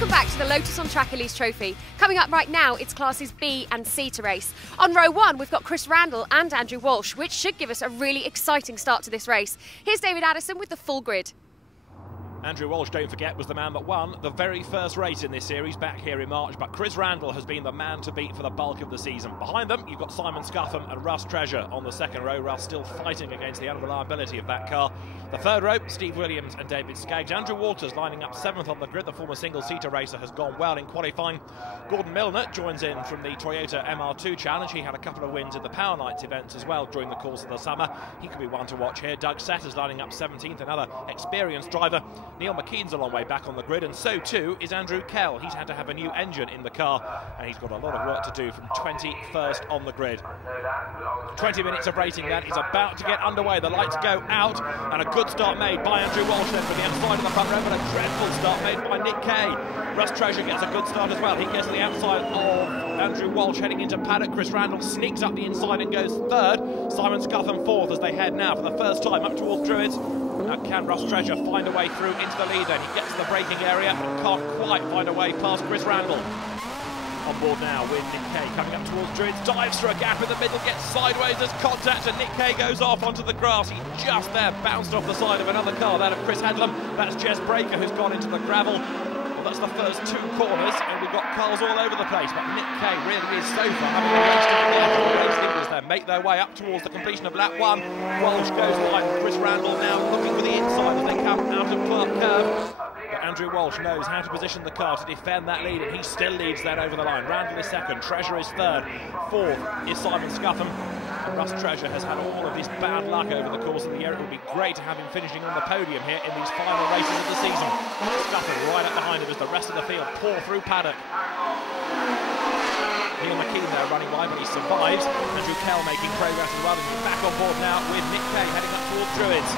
Welcome back to the Lotus on Track Elise Trophy. Coming up right now, it's classes B and C to race. On row 1, we've got Chris Randall and Andrew Walsh, which should give us a really exciting start to this race. Here's David Addison with the full grid. Andrew Walsh, don't forget, was the man that won the very first race in this series back here in March, but Chris Randall has been the man to beat for the bulk of the season. Behind them, you've got Simon Scuffham and Russ Treasure on the second row. Russ still fighting against the unreliability of that car. The third row, Steve Williams and David Skaggs. Andrew Waters lining up 7th on the grid. The former single-seater racer has gone well in qualifying. Gordon Milner joins in from the Toyota MR2 Challenge. He had a couple of wins in the Power Nights events as well during the course of the summer. He could be one to watch here. Doug Setters lining up 17th, another experienced driver. Neil McKean's a long way back on the grid, and so too is Andrew Kell. He's had to have a new engine in the car, and he's got a lot of work to do from 21st on the grid. 20 minutes of racing then is about to get underway. The lights go out, and a good start made by Andrew Walsh then from the outside of the front row, but a dreadful start made by Nick Kay. Russ Treasure gets a good start as well. He gets to the outside of Andrew Walsh heading into paddock. Chris Randall sneaks up the inside and goes 3rd. Simon Scuffham 4th as they head now for the first time up towards Druids. Now can Russ Treasure find a way through into the lead then? He gets to the braking area but can't quite find a way past Chris Randall. On board now with Nick Kay coming up towards Druids, dives through a gap in the middle, gets sideways, there's contact, and Nick Kay goes off onto the grass. He just there bounced off the side of another car, that of Chris Hadlam. That's Jess Breaker who's gone into the gravel. Well, that's the first 2 corners, and we've got cars all over the place, but Nick Kay really is so far having raced in the race leaders there make their way up towards the completion of lap 1. Walsh goes wide, Chris Randall now looking for the inside as they come out of Clark Curve. But Andrew Walsh knows how to position the car to defend that lead, and he still leads then over the line. Randall is 2nd, Treasure is 3rd, 4th is Simon Scuffham. And Russ Treasure has had all of this bad luck over the course of the year. It would be great to have him finishing on the podium here in these final races of the season. Scuffham right up behind him as the rest of the field pour through paddock. Neil McKean there running wide, but he survives. Andrew Kell making progress as well, and he's back on board now with Nick Kay heading up towards Druids.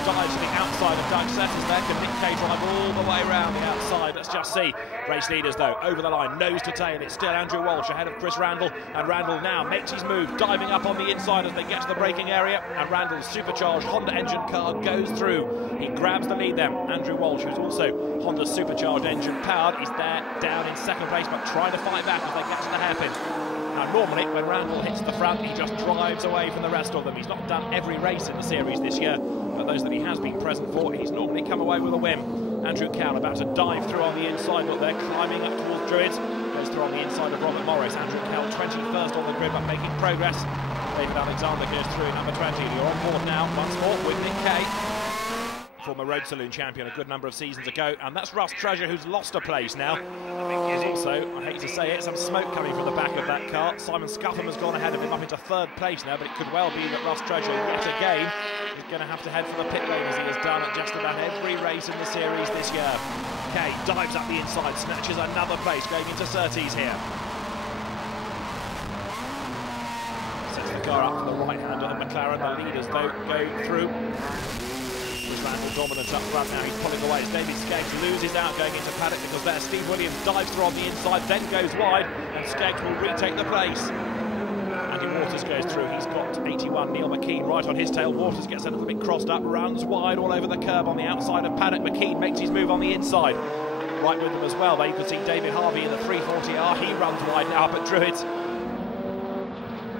Dives to the outside of Doug Setters there. Can Nick Kay drive all the way around the outside? Let's just see. Race leaders though, over the line, nose to tail. It's still Andrew Walsh ahead of Chris Randall, and Randall now makes his move, diving up on the inside as they get to the braking area, and Randall's supercharged Honda engine car goes through. He grabs the lead then. Andrew Walsh, who's also Honda's supercharged engine powered, is there down in 2nd place, but trying to fight back as they get to the hairpin. Now normally when Randall hits the front, he just drives away from the rest of them. He's not done every race in the series this year, but those that he has been present for, he's normally come away with a win. Andrew Kell about to dive through on the inside, but they're climbing up towards Druids. Goes through on the inside of Robert Morris. Andrew Kell 21st on the grid, but making progress. David Alexander goes through number 20. You're on board now once more with Nick Kay, former Road Saloon champion a good number of seasons ago, and that's Russ Treasure who's lost a place now. There's also, I hate to say it, some smoke coming from the back of that car. Simon Scuffham has gone ahead of him up into 3rd place now, but it could well be that Russ Treasure yet again is going to have to head for the pit lane as he has done at just about every race in the series this year. Kay dives up the inside, snatches another place going into Surtees here. Sets the car up to the right-hander of McLaren. The leaders though go through. Randall dominant up front now, he's pulling away as David Skaggs loses out going into paddock because there Steve Williams dives through on the inside, then goes wide, and Skaggs will retake the place. Andy Waters goes through, he's got 81, Neil McKean right on his tail. Waters gets a little bit crossed up, runs wide all over the curb on the outside of paddock. McKean makes his move on the inside. Right with them as well, there you can see David Harvey in the 340R, he runs wide now up at Druids.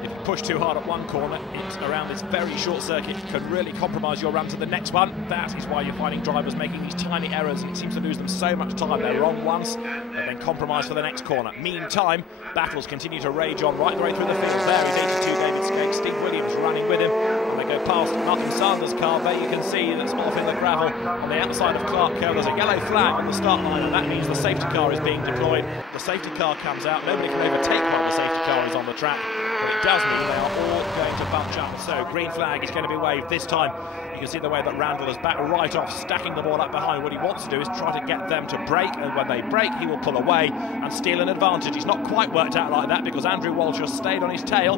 If you push too hard at one corner, it's around this very short circuit, can really compromise your run to the next one. That is why you're finding drivers making these tiny errors, and it seems to lose them so much time. They're wrong once, but then compromise for the next corner. Meantime, battles continue to rage on right the way through the field. There is 82 David Skaggs, Steve Williams running with him, and they go past Malcolm Sanders' car. There you can see that's off in the gravel on the outside of Clark Curve. There's a yellow flag on the start line, and that means the safety car is being deployed. The safety car comes out, nobody can overtake while the safety car is on the track. But it does mean they are all going to bunch up. So green flag is going to be waved this time. You can see the way that Randall has backed right off, stacking the ball up behind. What he wants to do is try to get them to break, and when they break, he will pull away and steal an advantage. He's not quite worked out like that because Andrew Walsh has stayed on his tail.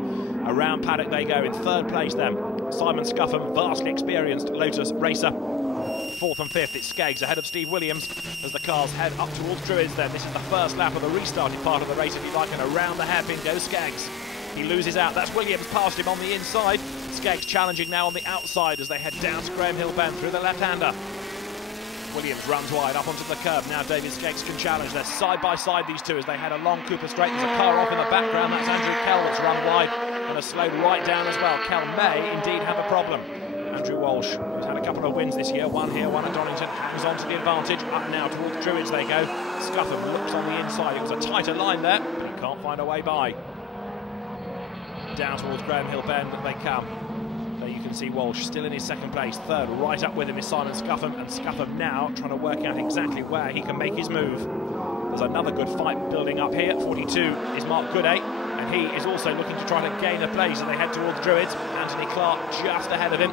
Around paddock they go in 3rd place then. Simon Scuffham, vastly experienced Lotus racer. 4th and 5th, it's Skaggs ahead of Steve Williams as the cars head up towards Druids then. This is the first lap of the restarted part of the race, if you like, and around the hairpin goes Skaggs. He loses out, that's Williams past him on the inside. Skaggs challenging now on the outside as they head down to Graham Hill Bend through the left-hander. Williams runs wide up onto the curb. Now David Skeggs can challenge. They're side by side, these two, as they head along Cooper Straight. There's a car off in the background. That's Andrew Kell that's run wide and has slowed right down as well. Kell may indeed have a problem. Andrew Walsh, who's had a couple of wins this year, one here, one at Donington, hangs on to the advantage. Up now towards Druids they go. Scuffham looks on the inside. It was a tighter line there, but he can't find a way by. Down towards Graham Hill Bend they come. There you can see Walsh still in his second place. Third, right up with him is Simon Scuffham, and Scuffham now trying to work out exactly where he can make his move. There's another good fight building up here. 42 is Mark Gooday, and he is also looking to try to gain a place as they head towards Druids. Anthony Clark just ahead of him.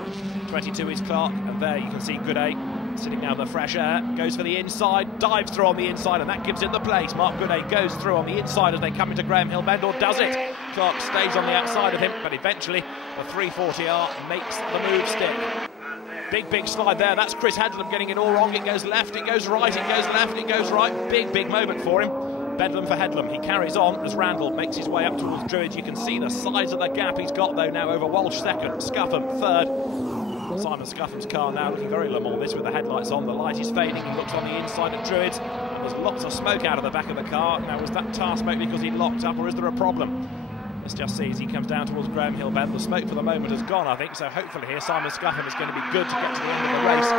22 is Clark, and there you can see Gooday sitting down in the fresh air, goes for the inside, dives through on the inside, and that gives him the place. Mark Gooday goes through on the inside as they come into Graham Hill Bend, or does it? Clark stays on the outside of him, but eventually the 340R makes the move stick. Big slide there. That's Chris Headlam getting it all wrong. It goes left, it goes right, it goes left, it goes right. Big moment for him. Bedlam for Headlam. He carries on as Randall makes his way up towards Druids. You can see the size of the gap he's got though now over Walsh second, Scuffham third. Simon Scuffham's car now looking very Le Mans, this with the headlights on. The light is fading. He looks on the inside at Druids, and there's lots of smoke out of the back of the car. Now, was that tar smoke because he locked up, or is there a problem? Let's just see as he comes down towards Graham Hill Bend. The smoke for the moment has gone, I think, so hopefully here Simon Scuffham is going to be good to get to the end of the race.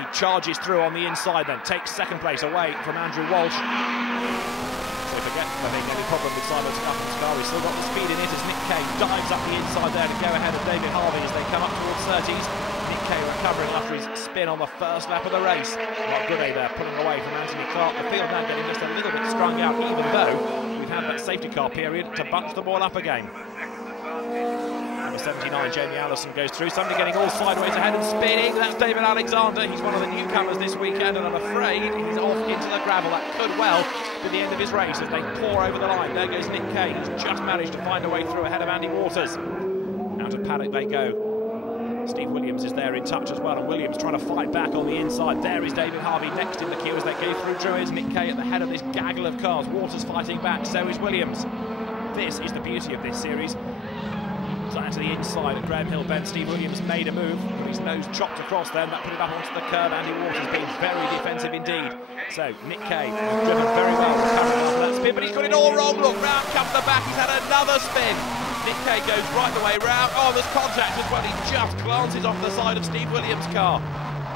He charges through on the inside then, takes second place away from Andrew Walsh. So forget, I think, any problem with Simon Scuffham's car. He's still got the speed in it as Nick Kay dives up the inside there to go ahead of David Harvey as they come up towards 30s. Nick Kay recovering after his spin on the first lap of the race. Mark Gooday there pulling away from Anthony Clark. The field now getting just a little bit strung out, even though we've had that safety car period to bunch the ball up again. Number 79, Jamie Allison, goes through. Somebody getting all sideways ahead and spinning. That's David Alexander. He's one of the newcomers this weekend, and I'm afraid he's off into the gravel. That could well be the end of his race as they pour over the line. There goes Nick Kay, who's just managed to find a way through ahead of Andy Waters. Out of paddock they go. Steve Williams is there in touch as well, and Williams trying to fight back on the inside. There is David Harvey next in the queue as they go through Druids. Nick Kay at the head of this gaggle of cars. Waters fighting back, so is Williams. This is the beauty of this series. Down to the inside at Graham Hill Bend. Steve Williams made a move, with his nose chopped across then. That put him up onto the curb. Andy Waters being very defensive indeed. So Nick Kay has driven very well, recovering after that spin, but he's got it all wrong. Look, round comes the back. He's had another spin. Nick Kay goes right the way round. Oh, there's contact as well. He just glances off the side of Steve Williams' car.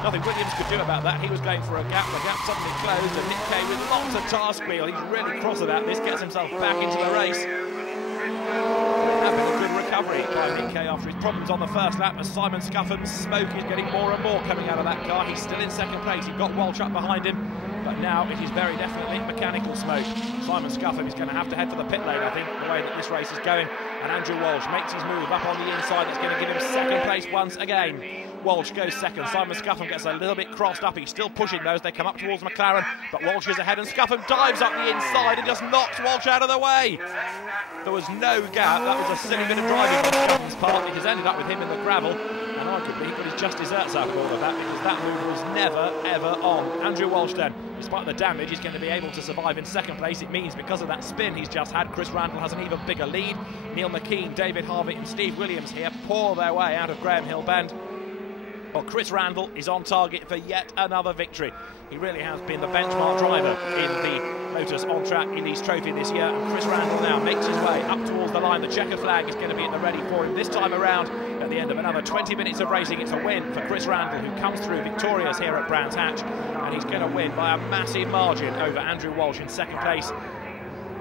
Nothing Williams could do about that. He was going for a gap. The gap suddenly closed, and Nick Kay with lots of tire squeal. He's really cross about this. Gets himself back into the race. Having a good recovery by Nick Kay after his problems on the first lap, as Simon Scuffham's smoke is getting more and more coming out of that car. He's still in second place. You've got Walsh up behind him, but now it is very definitely mechanical smoke. Simon Scuffham is going to have to head for the pit lane, I think, the way that this race is going. And Andrew Walsh makes his move up on the inside. That's going to give him second place once again. Walsh goes second. Simon Scuffham gets a little bit crossed up. He's still pushing those. They come up towards McLaren, but Walsh is ahead, and Scuffham dives up the inside and just knocks Walsh out of the way. There was no gap. That was a silly bit of driving on Scuffham's part, which has ended up with him in the gravel. And arguably he got his just desserts out of all of that, because that move was never, ever on. Andrew Walsh then, despite the damage, is going to be able to survive in second place. It means because of that spin he's just had, Chris Randall has an even bigger lead. Neil McKean, David Harvey and Steve Williams here pour their way out of Graham Hill Bend. Well, Chris Randall is on target for yet another victory. He really has been the benchmark driver in the Lotus on-track Elise Trophy this year. And Chris Randall now makes his way up towards the line. The checkered flag is going to be at the ready for him this time around. At the end of another 20 minutes of racing, it's a win for Chris Randall, who comes through victorious here at Brands Hatch. And he's going to win by a massive margin over Andrew Walsh in second place.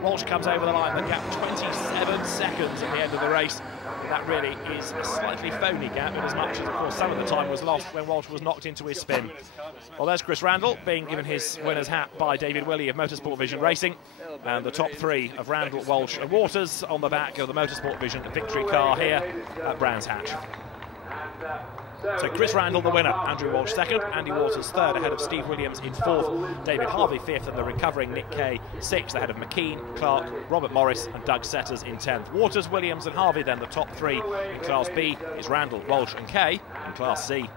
Walsh comes over the line, the gap 27 seconds at the end of the race. That really is a slightly phony gap, in as much as, of course, some of the time was lost when Walsh was knocked into his spin. Well, there's Chris Randall being given his winner's hat by David Willey of Motorsport Vision Racing, and the top three of Randall, Walsh and Waters on the back of the Motorsport Vision victory car here at Brands Hatch. So Chris Randall the winner, Andrew Walsh second, Andy Waters third ahead of Steve Williams in fourth, David Harvey fifth, and the recovering Nick Kay sixth ahead of McKean, Clark, Robert Morris and Doug Setters in 10th. Waters, Williams and Harvey then the top three. In Class B is Randall, Walsh and Kay. In Class C.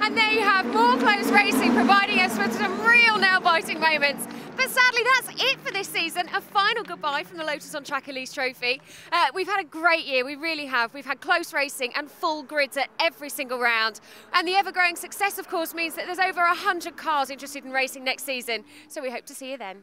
And there you have more close racing, providing us with some real nail-biting moments. But sadly, that's it for this season. A final goodbye from the Lotus on Track Elise Trophy. We've had a great year, we really have. We've had close racing and full grids at every single round. And the ever-growing success, of course, means that there's over 100 cars interested in racing next season. So we hope to see you then.